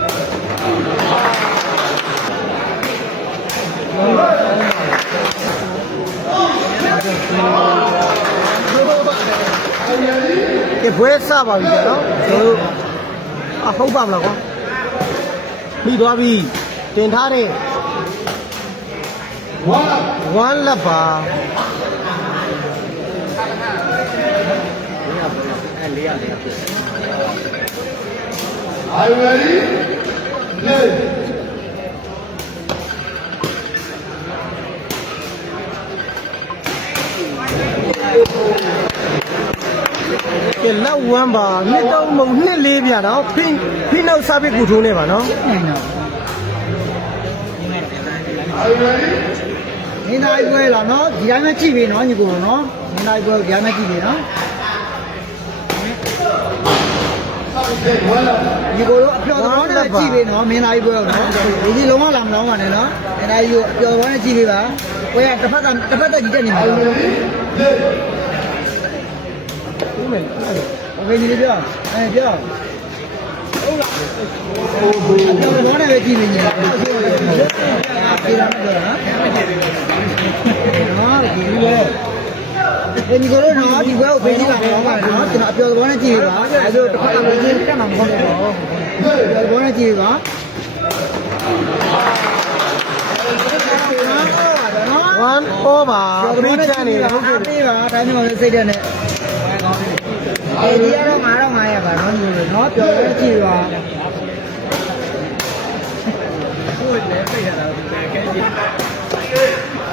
ဒီဘွဲစပါပြီကြနော်ကျွန်တော်တို့အဟုတ်ပါမလားကွာမိသွားပြီတင်ထားတဲ့ဝမ်းလက်ပါ ကဲလက်ဝမ်းပါနှစ်တော့မုံနှစ်လေးပြတော့ဖိဖိနောက်စားပြီးကူထိုးနေပါနော်နေနိုင်ပွဲလာနော်ဒီတိုင်းပဲကြည့်ပြီနော်ညီကိုနော်နေနိုင်ပွဲဒီတိုင်းပဲကြည့်ပြီနော် ဒီကိုတော့အပြော်တော်နဲ့ကြည့်ပေးနော်မင်းသားကြီးပွဲတော့နော်ဒီလုံးဝလာမလောင်းပါနဲ့နော်မင်းသားကြီးကိုအပြော်တော်နဲ့ကြည့်ပေးပါပွဲကတစ်ဖက်ကတစ်ဖက်သက်ကြီးတက်နေမှာဟုတ်မယ်ဟုတ်ကဲ့ဒီလိုပြောအဲပြောဟုတ်လားအပြော်တော်နဲ့ပဲကြည့်နေနေတာပြေးတာမပြောတာနော်ဒီလိုပဲ ဒီညီကိုတို့နော်ဒီဘွဲကိုပေးကြည့်ပါတော့ပါနော်ကျွန်တော်အပျော်သဘောနဲ့ကြည့်ပါအဲဒါတစ်ခါတော့ကြည့်တက်မှာမဟုတ်ဘူးအပျော်သဘောနဲ့ကြည့်ပါဝမ်းဩပါပရိချန်နေတယ်ဟုတ်ကဲ့ပေးပါဒါမျိုးလည်းစိတ်တဲ့နဲ့အဲဒီကတော့9500ပါနော်ညီလိုနော်ပျော်ရဲကြည့်ပါ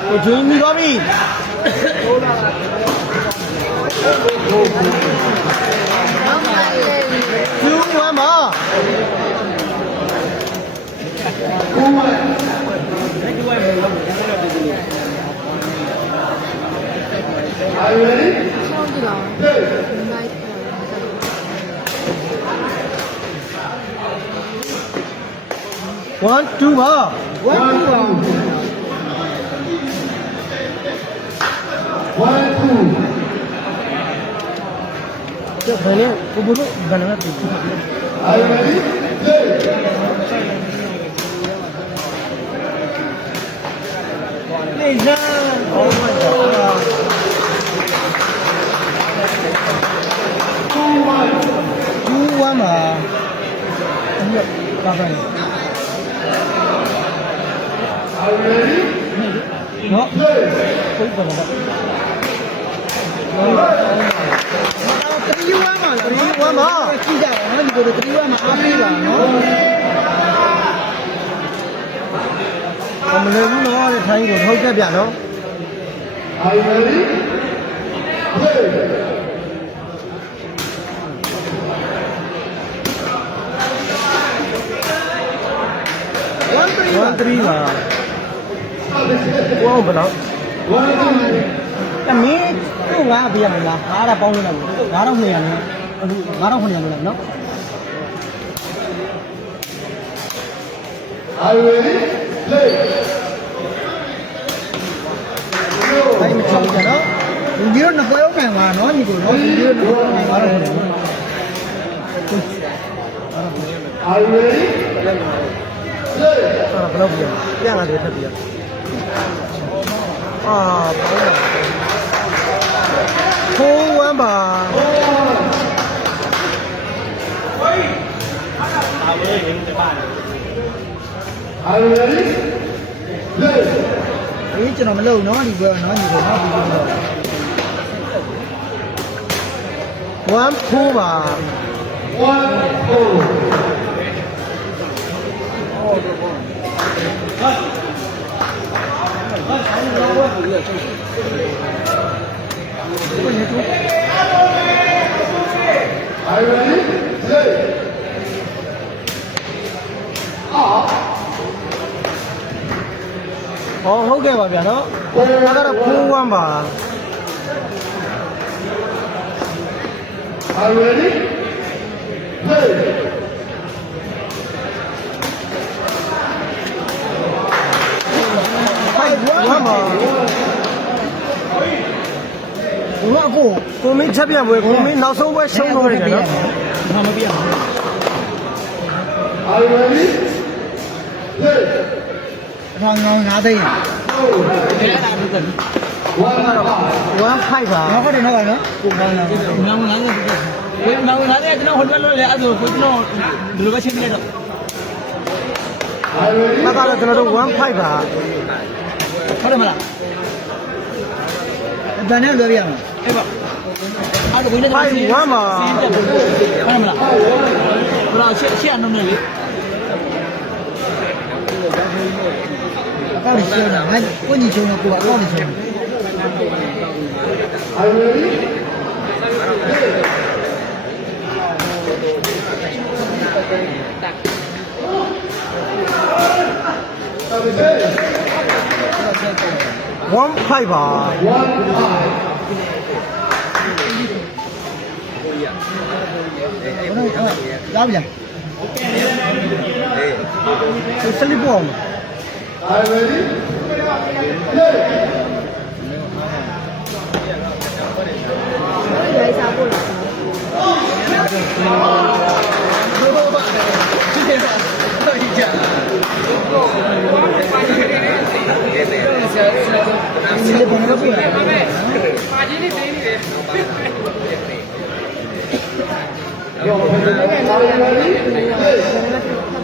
ကိုဂျင်းမိသွားပြီကျူးဝမ်းပါ1 2ပါဝမ်းကူပါ ကျဘယ်နဲ့ကိုဘလို့ဘယ်နဲ့တူတူနေ စမ်းဟောမှာတော့ကျူးဝမ်းပါအဲ့ဒါပါပါနော်ဘယ်ကတော့တ ရီဝမ်းပါလားတရီဝမ်းပါကြည့်ကြပါနော်ညီကိုတို့တရီဝမ်းမှာအားပေးပါနော်မလွယ်ဘူးနော်တဲ့ထိုင်းကိုထုတ်ခဲ့ပြနော်ဝမ်းပရီ1 3ပါဘောဘယ်တော့တမင်းသူ့ငါပြရမလားငါးတာပေါင်းလို့လည်းငါးတော့200နဲ့အခုငါးတော့900လို့လည်းနော်အဲ့မချောင်းကြတော့ဒီလိုနှစ်ပွဲအောင်နိုင်ပါနော်ညီကိုနော်ဒီလိုနှစ်ပွဲနိုင်ပါတော့ အာဘယ်တော့ပြရပြန်လာတယ်ထပ်ပြရအာဖိုးဝမ်းပါ အေးကျွန်တော်မလုပ်နော်ဒီပွဲနော်ညီကိုနော်ဒီလိုတော့ဝမ်းဖိုးပါ ဟုတ်ကဲ့ပါဗျာနော်ဒါကတော့ဖိုးဝမ်းပါ Are you ready? Play. ဖိုက်ဝမ်းပါဘုရားကိုကိုမင်းချက်ပြပွဲကိုမင်းနောက်ဆုံးပွဲရှုံးတော့တယ်နော်ဘာမပြရဘူး Are you ready? Play. အထောင်ငောင်းငါးသိန်း One five. ဝမ်းဖိုက်ပါငါဟုတ်တယ်နော်နော်ကိုငောင်းငါးသိန်းငောင်းငါးသိန်းကိုငောင်းငါးသိန်းကျွန်တော်ဟိုတယ်လို့လေအဲ့ဒါကိုကျွန်တော်ဒီလိုပဲချင်းပြလိုက်တော့ Are you ready? ဒါကတော့ကျွန်တော်တို့ဝမ်းဖိုက်ပါဟုတ်တယ်မလားအတန်နဲ့လွယ်ပြရမှာအဲ့ပါအဲ့ဒါဘယ်နဲ့ဖိုက်ဝမ်းပါစီးတက်ဟုတ်တယ်မလားဘလာချက်ချက်အနှုံးနဲ့လေ အကောင့်ရှင်းတာငါကိုညီချုံကိုအကောင့်ရှင်း Are you ready? ဝမ်းဖို Are you ready? Play.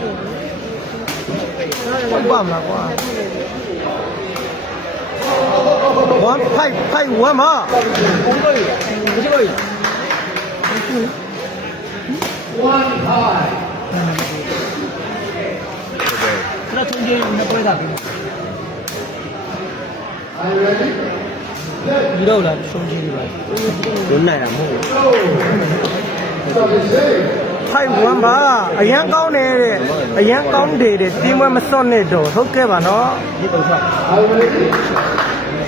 ဒီလိုပုံလို့ပြရဟုတ်ပါမလားကွာဝမ်းဖိုက်ဖိုက်ဝမ်းပါ One five. ခ ဏထုံးကြီးနဲ့ပွဲတာပြီ Are you ready? ဒီတော့လားဆုံးချင်းတွေပါဒုနိုင်တာမဟုတ်ဘူး Stop the same. ဖိုက်ဝမ်းပါအရန်ကောင်းတယ်တဲ့အရန်ကောင်းတယ်တဲ့တင်းမွဲမစွန့်နဲ့တော့ဟုတ်ကဲ့ပါနော်ဒီတော့ဆောက် Are you ready?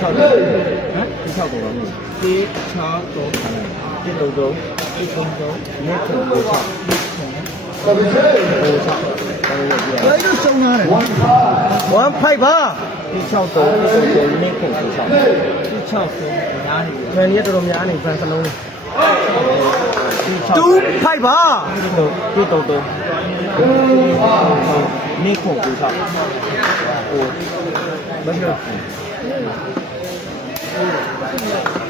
Play. ဟမ်ဒီဆောက်တော့မဟုတ်ဒီချောင်းတော့ခဏဒီလိုတော့ဒီကုန်းတော့နေကုန်းတော့ဆောက် Stop the same. ဟိုဆောက်တော့ဘယ်လိုရှုံးရတယ် One five. ဝမ်းဖိုက်ပါဒီချောင်းတော့ဒီကုန်းတော့နေကုန်းတော့ဆောက်ဒီချောင်းတော့ညာနေဂျန်ကြီးတော်တော်များနေဖန်စလုံးဒီချောင်း တူဖိုက်ပါဒီတော့ဒီတော့တော့နေကုန်းတော့ဆောက်ဟိုဘယ်လို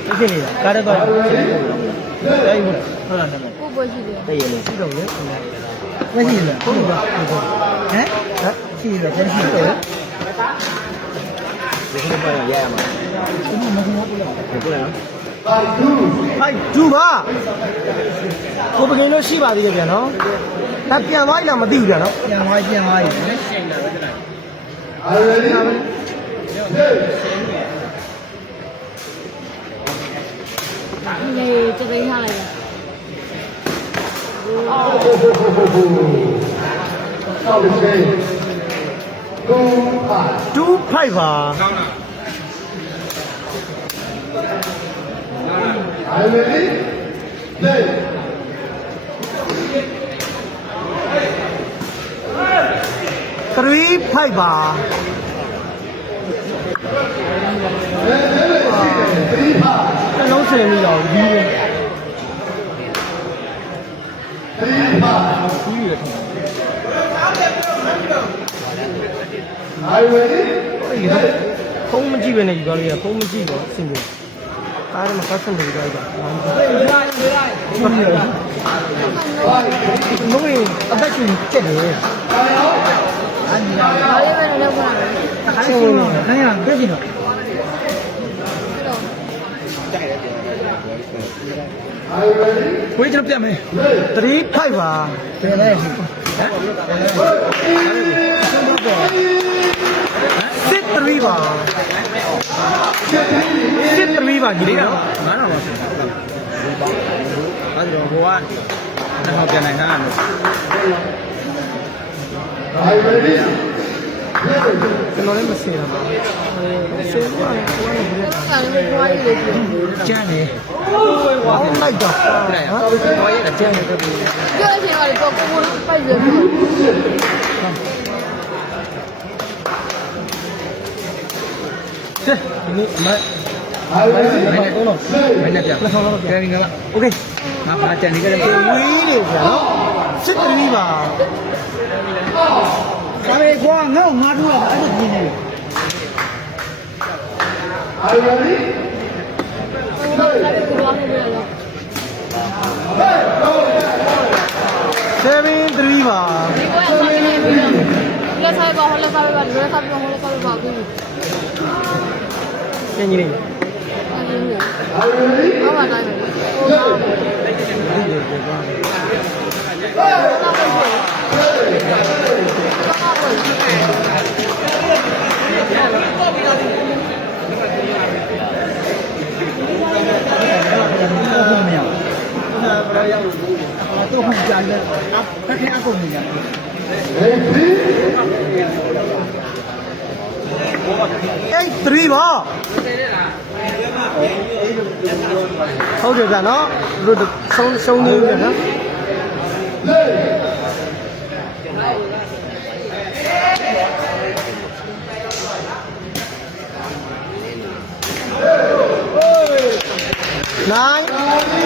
ဒီဖြစ်နေတာကားတော့တိုင်းဟုတ်ဟုတ်လားနော်ကိုပွဲရှိတယ်တည့်ရလို့ရှိတော့လေမရှိလားဟုတ်ပါဟမ်ဟမ်ရှိတယ်ကျန်ရှိတယ်ဒီလိုပါရရမှာဒီမှာမဟုတ်ဘူးလားဟုတ်လား Five two. ဖိုက်တူပါကိုပကင်းလို့ရှိပါသေးတယ်ဗျာနော်ဒါပြန်သွားပြီလားမသိဘူးဗျာနော်ပြန်သွားပြန်သွားပြီ Are you ready? Play. နေတပိန်းထားလိုက်တာ Stop the same. Two five. တူဖိုက်ပါ Are you ready? Play. 3ဖိုက်ပါ Three five. နှလုံးစင်ပြီးတော့ဒီလို Three five. Are you ready? ဖုန်းမကြည့်ပဲနဲ့ယူသွားလို့ရဖုန်းမကြည့်တော့အဆင်ပြေ ကားထဲမှာပတ်စံတွေကြိုက်တာမဟုတ်ရင်အသက်ရှင်ချက်တယ်ဘာလေးပဲလောက်ပါလဲအဲ့ဒီတော့နိုင်ရပြည့်ပြီတော့ Are you ready? ဝေးကျွန်တော်ပြမယ်3ဖိုက်ပါပြလဲရှိဟမ်စစ်3ပါ ဆိုတာညီလေးတော့ငါတော့ပါအဲ့တော့ဟိုကနှစ်ဟောက်ပြန်နိုင်တာလို့ကျွန်တော်လည်းမစင်ပါဘူး။စင်တော့ဟိုကနေကျန်နေကျန်နေဟောလိုက်တော့ဟာတော့ဘာရဲ့ကျန်နေတဲ့ဘူး။ကျန်နေတယ်တော့ကိုကိုလည်းပိုက်ရပြီ။这，你们。 နေကြလဲဝေးနေကြနော်စစ်တရီပါဒါပေကွာငါ့ငါတို့ကအဲ့လိုပြင်းနေတယ် Are you ready? ကိုကိုလည်းကိုဘွားလေးပဲတော့7 3ပါဒီကိုကဆိုင်နေပြီလက် ဒီ Are you ready? ဟောပါတိုင်းဟိုပါဘာပါ့ ဟုတ်မရတော့ဟန်ကြတယ်ဖက်ဖက်အကုန်နေကြတယ် Ready? 8 3ပါဟုတ်တယ်ဗျာနော်တို့ဆုံးရှုံးနေပြီနော် 9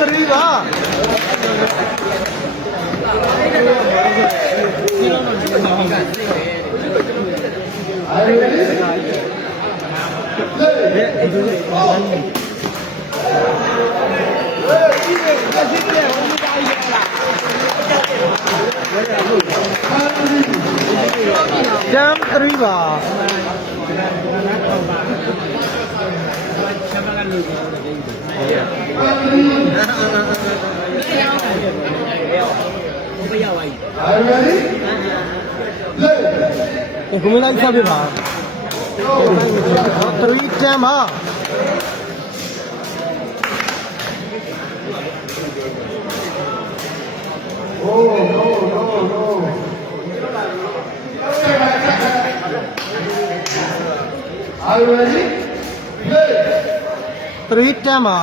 3ပါ Are you ready? ဂျမ်3ပါဒီခုမလိုက်ဆက်ပြပါ3 10ပါ Are you ready? Play. 3 10ပါ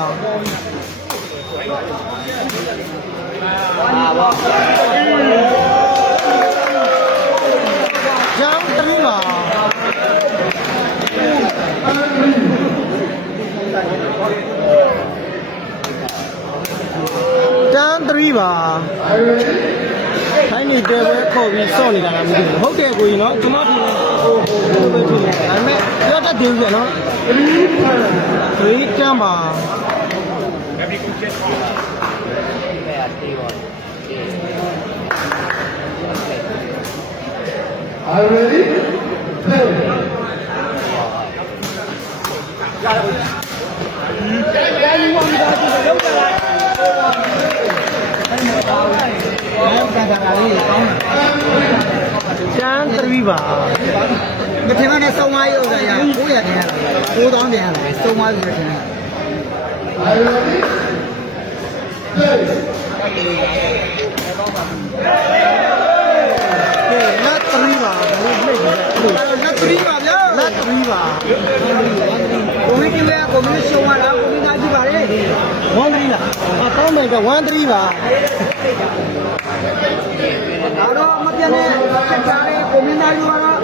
ဂျမ်3ပါ တန်း3ပါ Are you ready? ထိုင်းနေတဲပွဲခေါ်ပြီးစော့နေတာလားမသိဘူးဟုတ်တယ်ကိုကြီးနော်ကျွန်တော်ထင်တယ်ဟိုဟိုဟိုပဲထင်တယ်ဒါပေမဲ့ပြောတတ်တယ်ပြန်နော်ခရီးတမ်းပါ Are you ready? Play. ကန်တာလေးကောင်းတ ကျန်း3ပါမထင်မှနဲ့စုံမရုပ်ကရ900တင်ရတာ9000တင်ရတာစုံမရုပ်တင်ရတာ Are you ready? Play. ကဲလက်3ပါဒါလေးနှိပ်ကြည့်လို့လက်သရီးပါဗျာလက်3ပါကိုမီတီလေးကိုမီရှုံးလာကိုမီသားကြည့်ပါလေ1 3လားအတောင်းမယ်က1 3ပါဒါ တော့မပြတ်နဲ့ချက်ချားလေးကိုမီသားယူပါတော့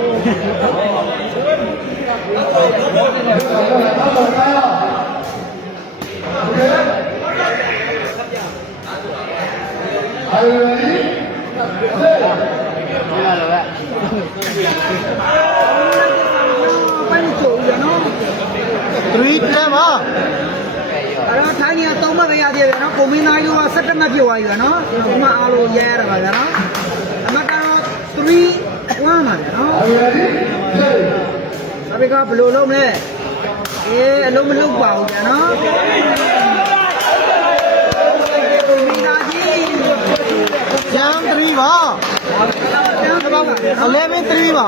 Are you ready? Play. ပိုင်းချိုးရနော်3 10ပါအဲ့တော့ထိုင်းကြီးကသုံးမှတ်မရသေးဘူးနော်ကိုမင်းသားယူက17မှတ်ပြည့်သွားပြီနော်ဒီမှာအားလုံးရဲရတာပါဗျာနော်အမှတ်ကတော့ 3 1ပါဗျာနော် Are you ready? Play. အဖေကဘယ်လိုလုပ်မလဲအေးအလုံးမလုံးပါဘူးဗျာနော်ကိုမင်းသားကြီးကျန်း3ပါကျန်တော့ပါဗျာနော်11 3ပါ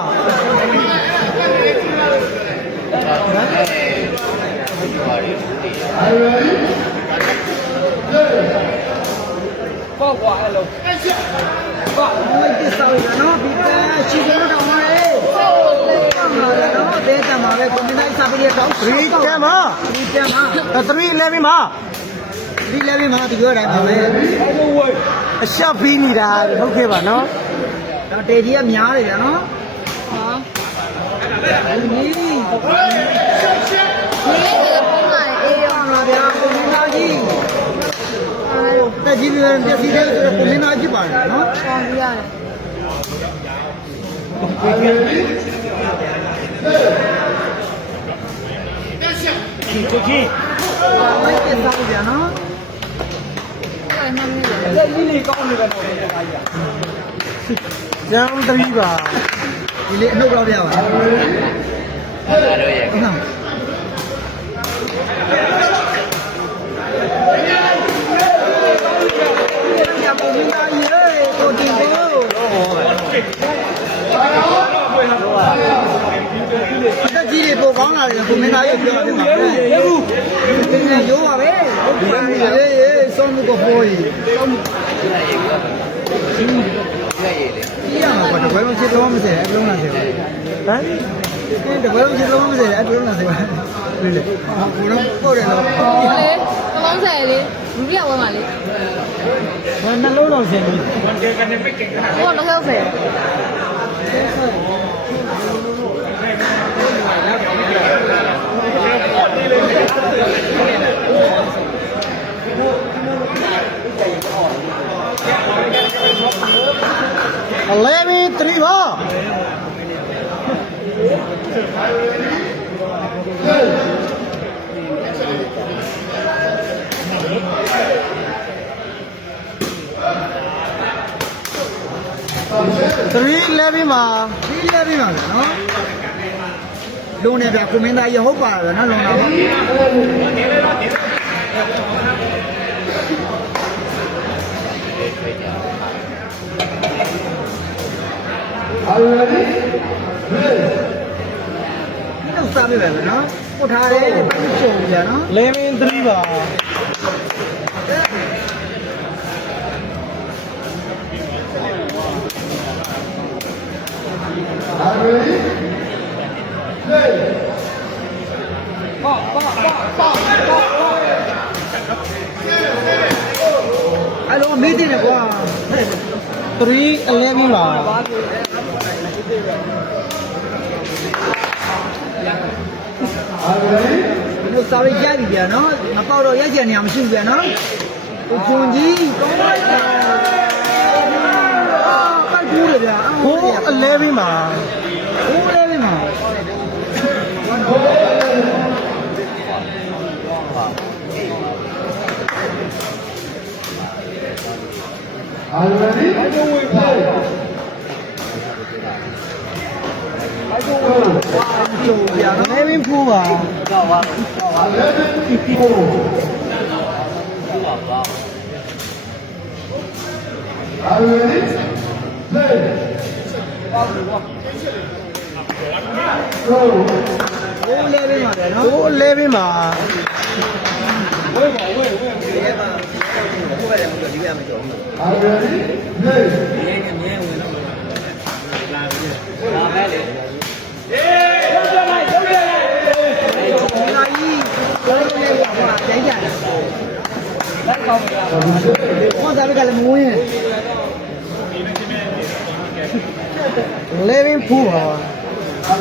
Are you ready? Play. ဘယ်လိုတစ္ဆောက်ရနော်ဒီကရှိတယ်တော့မှာလေဟုတ်ပါလားနော်ပဲကိုမင်းသားစာပေတောင်း3 10မှာဒီကျမ်းမှာ3 11မှာဒီလည်းပဲမှာဒီပြောတိုင်းပါပဲအရှောက်ပြီးနေတာဟုတ်ကဲ့ပါနော်တော့တေကြီးကများတယ်ဗျာနော်ဟာဒီဒီလေပုံလာ တက်ကြီးပြန်ပြစီတဲ့ကိုမင်းသားကြီးပါတယ်နော်ပေါ်ပြရတယ်ကိုကြီးမိုက်ပြန်သားဗျာနော်အဲ့မှမင်းလေကျမ်း3ပါဒီလေးအနှုတ်တော့ပြပါဒါတို့ရဲ့ ဟုတ်လားကိုမင်းသားကြီးရေကိုတင်ကို တက်ကြီးတွေပိုကောင်းလာတယ်ကိုမင်းသားကြီးပြောတယ်မှာရေဘူးဒီနေ့ရိုးပါပဲဒီနေ့ရေရေဆုံးမှုကိုဟိုးကြီးဆုံးမှုရရည်လေကြီးရမှာတော့ဘယ်လိုဖြစ်တော့မစဲအလုံးလားစေပါဟမ်ဒီဘယ်လိုဖြစ်တော့မစဲအလုံးလားစေပါလေလေဘုရားပို့တယ်တော့ဟောလေသလုံးဆယ်လေလူပြဝဲမှာလေဘာနှလုံးတော်ဆင်ပြီးဟောတော့ဟုတ်ပဲ11 3ပါ3 11မှာဒီလည်းပြီးပါမယ်နော် လုံနေပြကိုမင်းသားရဟုတ်ပါပဲနော်လုံတော့ဒီတော့စားပြပဲနော်ပို့ထားတယ်ပတ်ချုံကြနော်11 3ပါအဲ့ တော့မေးတယ်ကွာ3 11ပါဒီလိုစားရကြပြီဗျာနော်မပေါတော့ရက်ကြနေအောင်မရှိဘူးဗျာနော်ကိုဂျွန်ကြီးကောင်းပါလားအာပတ်ကူးလေဗျာအော်ကို11မှာ 알라니 아종을 파이 아종을 파이 해민 푸마 알라니 푸마 알라니 플레이 2 ကျိုးဝေးပါကျုံဗျာနော်11 4ပါအာရဒီလေဟိုးလေးပဲမှာဗျာနော်ကို11မှာအာရဒီလေဒီလာကြီးတော်တော်လေးကွာကြိုက်ကြတယ်ဟောစားရကလည်းမဝင်11 4ပါအာ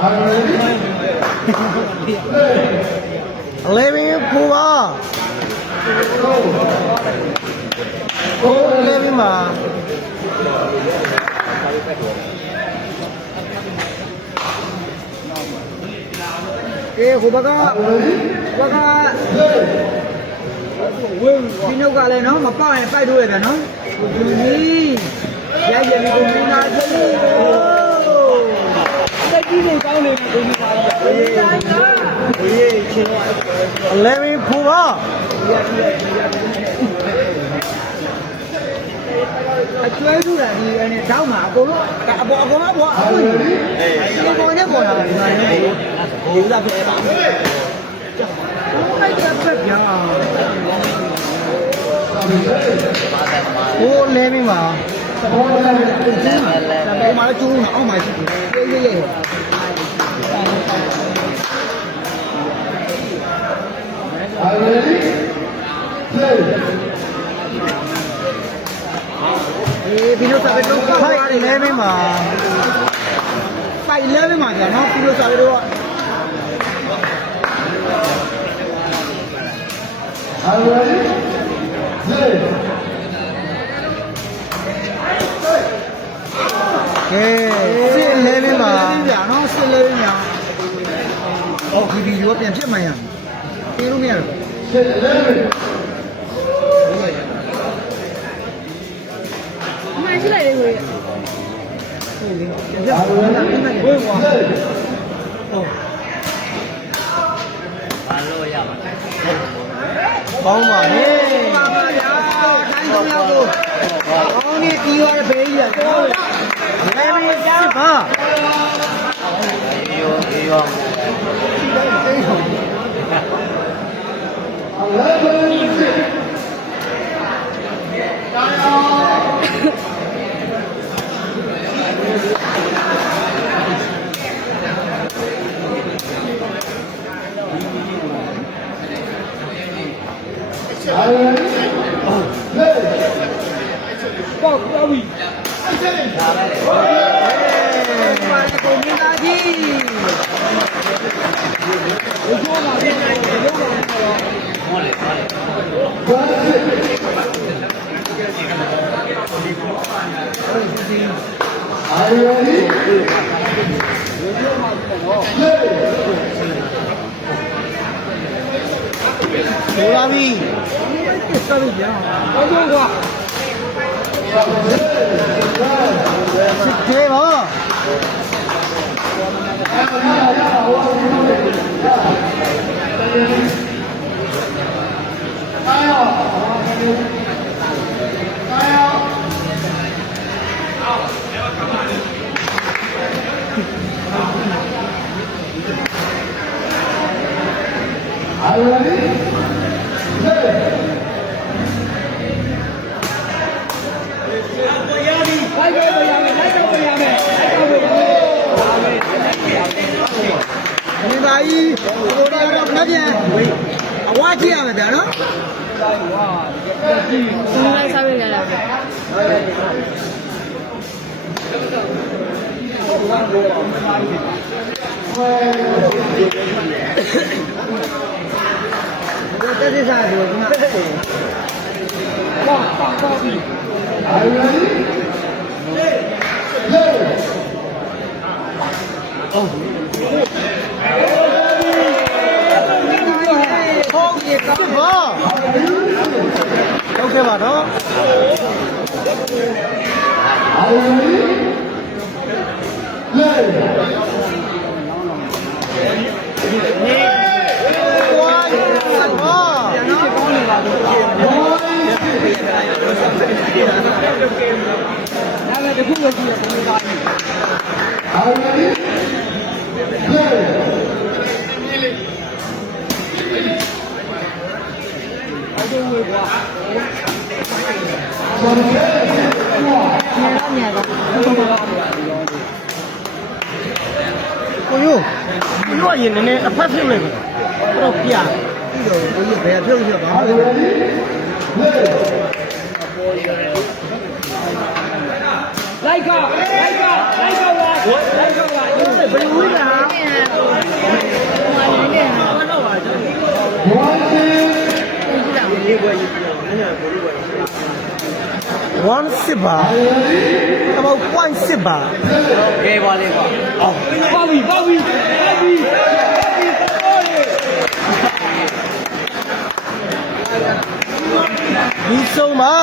ရဒီဟိုအာရဒီ11 4ပါကို11မှာအေးဟိုဘကဘကဒီနောက်ကလည်းနော်မပေါက်ရင်ပိုက်လို့ရတယ်နော်ကိုဂျူနီရိုက်ရပြီကိုမင်းသားကြီးတ က်ကြီးတွေကောင်းနေပြီကိုမင်းသားကြီးအေးအေးချင်း11 4ပါအကျွဲထူတာဒီအနေတောက်မှာအကုန်လုံးအပေါ်အပေါ်အပေါ်အပေါ်အေးဒီပေါ်နဲ့ပေါ်လာတယ်ဒီမှာလေဒီဥစားပဲပါက်ပြောင်းအောင်ဟိုလဲမိမှာဟိုလဲမိမှာကျင်းမှာဟိုမှာကျိုးမှာအောက်မှာရှိတယ်ရေးရေး ရေး Are you ready? Play. အေးပြီးတော့စာပေတော့ဖိုက်လဲမိမှာဖိုက်လဲမိမှာကြာနော်ပြီးတော့စာပေတော့ Are you ready? Play. ကဲစစ်လဲမိမှာကြာနော်စစ်လဲမိမှာအော်ဒီဗီဒီယိုပြန်ဖြစ်မှရမယ်ပြေလို့မရဘူး Set 11. အမှန်ရှိလိုက်တယ်ကိုကြီး Are you ready? Play. ကောင်းပါဟေးပါပါဗျာတိုင်းသုံးယောက်ကိုကောင်းနေပြီးသွားတဲ့ဘေးကြီးကကျော်လဲမိစစ်ပါ Eleven six. ကိုမင်းသားကြီးဆို လာပြီစပြီကြာဘာလို့ကွာစစ်သေးပါ Are you ready? Play. ဒီပါကြီး ကိုရတော့ခဏပြန်အဝါ ကြည့်ရမယ်ဗျာနော်သူလိုက်စားပေးကြတာပဲ တက်စစ်စားဆိုတော့ဒီမှာ Are you ready? Play. ဟုတ်ပြီကောင်းပါဟုတ်ကဲ့ပါနော် Are you ready? Play. ဝိုင်းဆက်ပါနော်ကောင်းနေပါဘူးဒါလည်းတခုလို့ကြည့်ရဘယ်လို ကြီး Are you ready? Play. ကိုယူဒီလိုရင်နည်းနည်းအဖက်ဖြစ်မယ်တော့ပြပြီးတော့ကိုယူဘယ်ပြုတ်ရပါ Are you ready? Play. လိုက်ကလိုက်ကလိုက်ကဝါလိုက်ကဝါဘယ်လိုလဲ 1စစ်ပါအမော1စစ်ပါပါပြီပါပြီပါပြီဒီဆုံးပါ